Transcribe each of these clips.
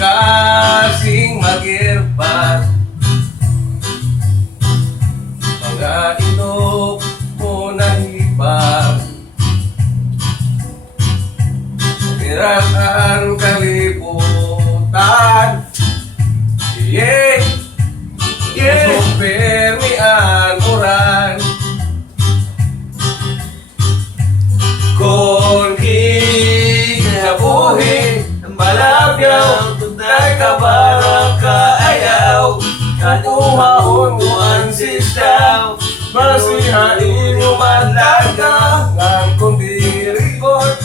kasing mag-irpas. Mga ilok mo na hibang, Niraan kalibutan. Yeah, yeah. Permian uran. Kung hinabuhi malabyaw, tunay ka para kaayaw, katuhaon mo ang sistaw, masihain mo matlaga, ngang kundi rikot,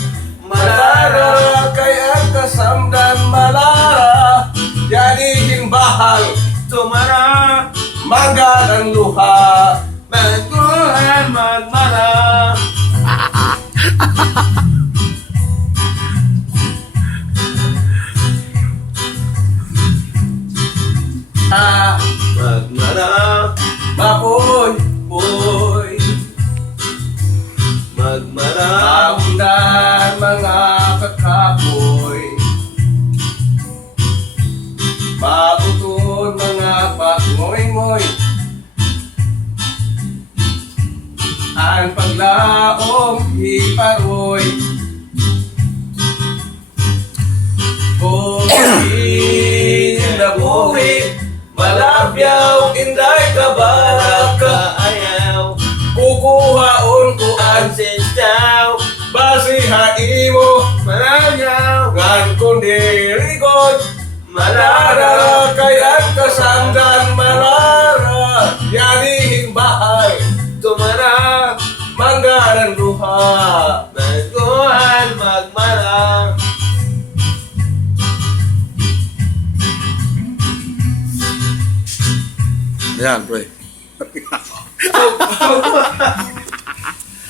malara, kaya kasamdan malara, yanihin bahal, tumara, mangga ng luha, magkuhan magmara. Magmara, mapoy, boy. Magmara, maundan mga kakapoy. Mautun mga pagngoy-ngoy. Ang paglaong iparoy. Kung hinabuhi malabyaw, inday kabara kaayaw, kukuhaon ko ang sistaw, basihain mo malanyaw, ngan kundi rigod, malara, kaya't kasamdan malara, yanihing bahay, tumara, manggaran luha, magkuhan magmara. Yan, pre.